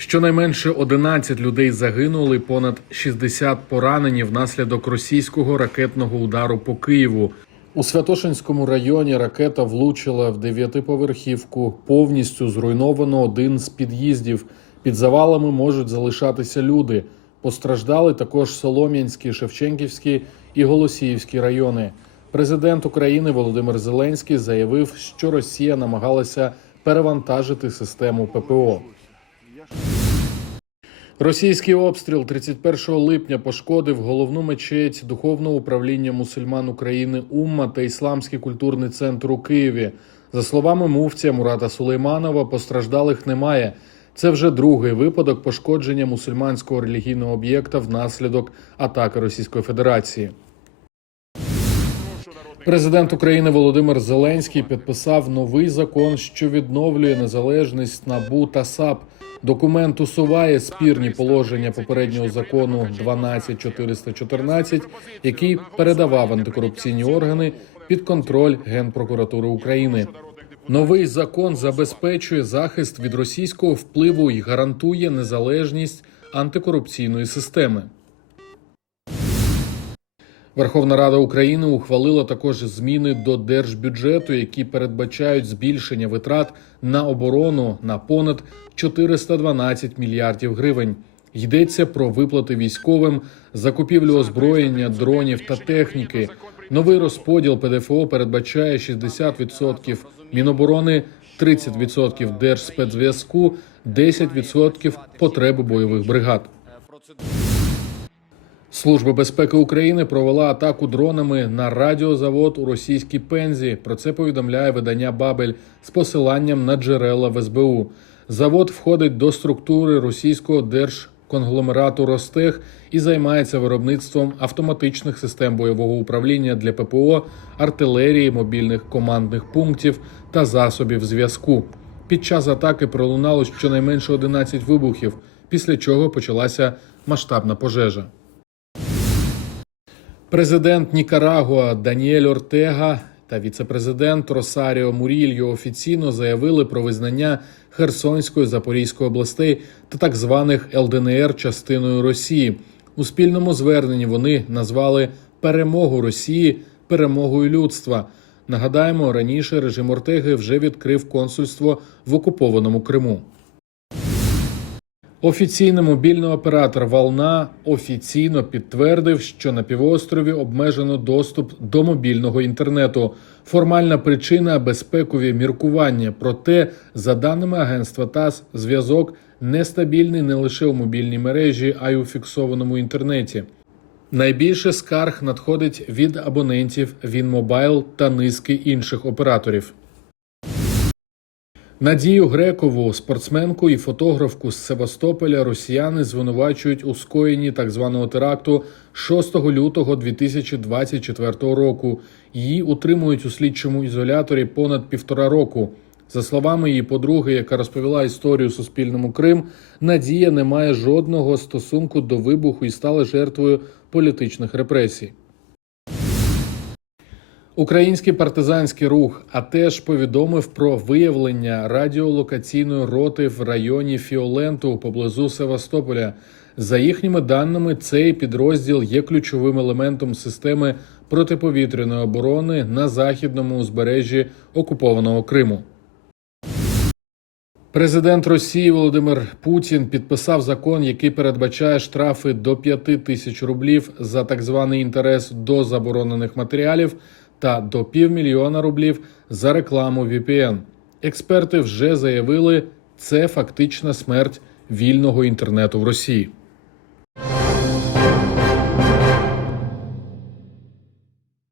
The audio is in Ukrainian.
Щонайменше 11 людей загинули, понад 60 поранені внаслідок російського ракетного удару по Києву. У Святошинському районі ракета влучила в дев'ятиповерхівку. Повністю зруйновано один з під'їздів. Під завалами можуть залишатися люди. Постраждали також Солом'янський, Шевченківський і Голосіївський райони. Президент України Володимир Зеленський заявив, що Росія намагалася перевантажити систему ППО. Російський обстріл 31 липня пошкодив головну мечеть духовного управління мусульман України Умма та Ісламський культурний центр у Києві. За словами муфтія Мурата Сулейманова, постраждалих немає. Це вже другий випадок пошкодження мусульманського релігійного об'єкта внаслідок атаки Російської Федерації. Президент України Володимир Зеленський підписав новий закон, що відновлює незалежність НАБУ та САП. Документ усуває спірні положення попереднього закону 12414, який передавав антикорупційні органи під контроль Генпрокуратури України. Новий закон забезпечує захист від російського впливу і гарантує незалежність антикорупційної системи. Верховна Рада України ухвалила також зміни до держбюджету, які передбачають збільшення витрат на оборону на понад 412 мільярдів гривень. Йдеться про виплати військовим, закупівлю озброєння, дронів та техніки. Новий розподіл ПДФО передбачає 60% Міноборони, 30% Держспецзв'язку, 10% потреби бойових бригад. Служба безпеки України провела атаку дронами на радіозавод у російській пензі. Про це повідомляє видання Бабель з посиланням на джерела в СБУ. Завод входить до структури російського держконгломерату Ростех і займається виробництвом автоматичних систем бойового управління для ППО, артилерії, мобільних командних пунктів та засобів зв'язку. Під час атаки пролунало щонайменше 11 вибухів, після чого почалася масштабна пожежа. Президент Нікарагуа Даніель Ортега та віцепрезидент Росаріо Мурільо офіційно заявили про визнання Херсонської Запорізької областей та так званих ЛДНР частиною Росії. У спільному зверненні вони назвали перемогу Росії перемогою людства. Нагадаємо, раніше режим Ортеги вже відкрив консульство в окупованому Криму. Офіційний мобільний оператор Волна офіційно підтвердив, що на півострові обмежено доступ до мобільного інтернету. Формальна причина безпекові міркування. Проте, за даними агентства ТАСС, зв'язок нестабільний не лише у мобільній мережі, а й у фіксованому інтернеті. Найбільше скарг надходить від абонентів Вінмобайл та низки інших операторів. Надію Грекову, спортсменку і фотографку з Севастополя, росіяни звинувачують у скоєнні так званого теракту 6 лютого 2024 року. Її утримують у слідчому ізоляторі понад півтора року. За словами її подруги, яка розповіла історію Суспільному Крим, Надія не має жодного стосунку до вибуху і стала жертвою політичних репресій. Український партизанський рух АТЕШ повідомив про виявлення радіолокаційної роти в районі Фіоленту поблизу Севастополя. За їхніми даними, цей підрозділ є ключовим елементом системи протиповітряної оборони на західному узбережжі окупованого Криму. Президент Росії Володимир Путін підписав закон, який передбачає штрафи до 5 тисяч рублів за так званий інтерес до заборонених матеріалів та до півмільйона рублів за рекламу VPN. Експерти вже заявили, це фактична смерть вільного інтернету в Росії.